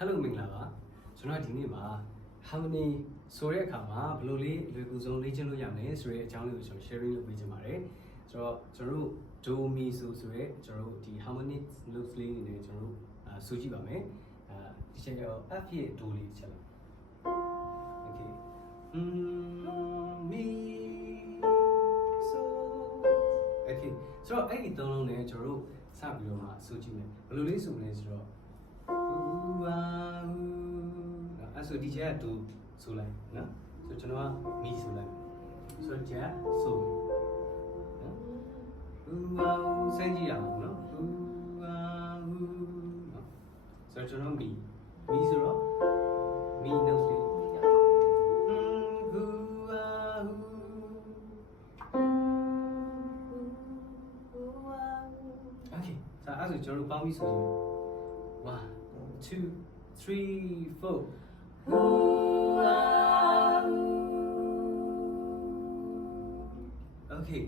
Hello မင်္ဂလာပါကျွန်တော်ဒီနေ့မှာ harmony ဆိုတဲ့အခါမှာဘယ်လိုလေးလွယ်ကူဆုံးလေ့ကျင့်လို့ရမလဲဆိုတဲ့အကြောင်းလေးကိုကျွန်တော် sharing လုပ်ပေးချင်ပါတယ်ဆိုတော့ကျွန်တော်တို့ do mi so ဆိုတဲ့ကျွန်တော်တို့ဒီ harmonic notes လေးနေနဲ့ကျွန်တော်တို့ဆိုကြည့်ပါမယ်ဒီချိန်တော့ F ရဲ့ do လေးချက်လိုက် okay mi so okay ဆိုတော့အဲ့ဒီသုံးလုံးနဲ့ကျွန်တော်တို့စပြီးတော့မှဆိုကြည့်မယ်ဘယ်လိုလေးဆိုမလဲဆိုတော့အဲ့ဆိုဒီချက်တူဆိုလိုက်နော်ဆိုကျွန်တော်ကမီဆိုလိုက်ဆိုချက်ဆိုနော်စမ်းကြည့်ရအောင်နော်နော်ဆိုကျွန်တော်မီဆိုတော့မီ notes လေးOkay အဲ့ဆိုကျွန်တော်တို့ပေါင်းပြီးဆိုကြည့် 1 2 3 4 Okay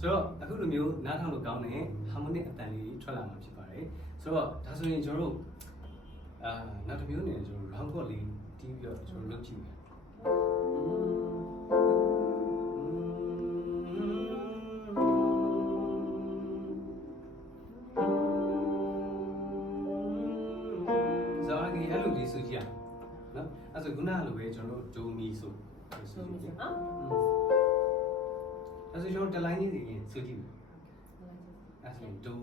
ဆိုတော့အခုလိုမျိုးနားထောင်လို့ကောင်းတဲ့ harmonic အတန်လေးထွက်လာမှာဖြစ်ပါတယ်ဆိုတော့ဒါဆိုရင်ကျွန်တော်တို့နောက်တစ်မျိုးအနေနဲ့ကျွန်တော် round chord လေးတီးပြီးတော့ကျွန်တော်လုပ်ကြည့်မယ်အဲ့လိုလေးဆိုကြည့်ရနော်အဲ့ဆိုခုနကလိုပဲကျွန်တော်တို့ do mi ဆိုကြည့်နော်အဲ့ဆိုကျွန်တော်တလိုင်းလေးစီရင်ဆိုကြည့်မယ်အဲ့ဆို do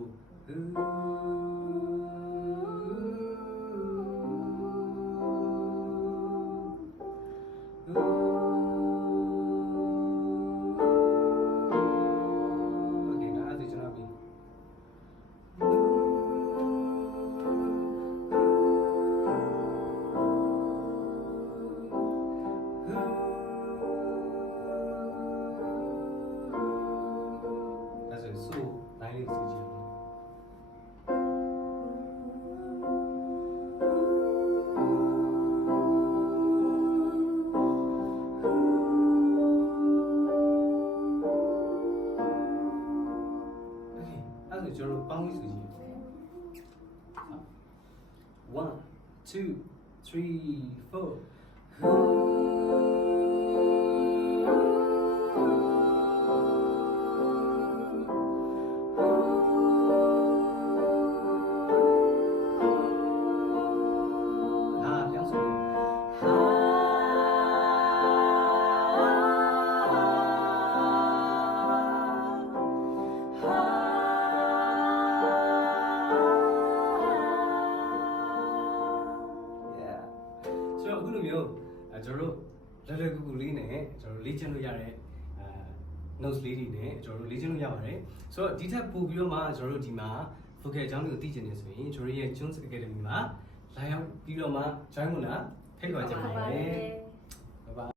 Okay အဲ့ဆိုကျွန်တော်ပြီး来一个时间。OK， အဲ့ဒါကျွန်တော်ပေါင်းပြီးဆိုကြည့် 1 2 3 4အခုလိုမျိုးကျွန်တော်တို့လွယ်လွယ်ကူကူလေးနဲ့ကျွန်တော်လေ့ကျင့်လို့ရတဲ့notes လေးတွေနဲ့ကျွန်တော်တို့လေ့ကျင့်လို့ရပါတယ်ဆိုတော့ဒီထက်ပိုပြီးတော့မှကျွန်တော်တို့ဒီမှာ vocal အကြောင်းတွေကိုသိချင်နေဆိုရင်ကျွန်တော်ရဲ့ Jones Academy မှာလာရောက်ပြီးတော့မှ join လို့လာဖိတ်ခေါ်ချင်ပါတယ်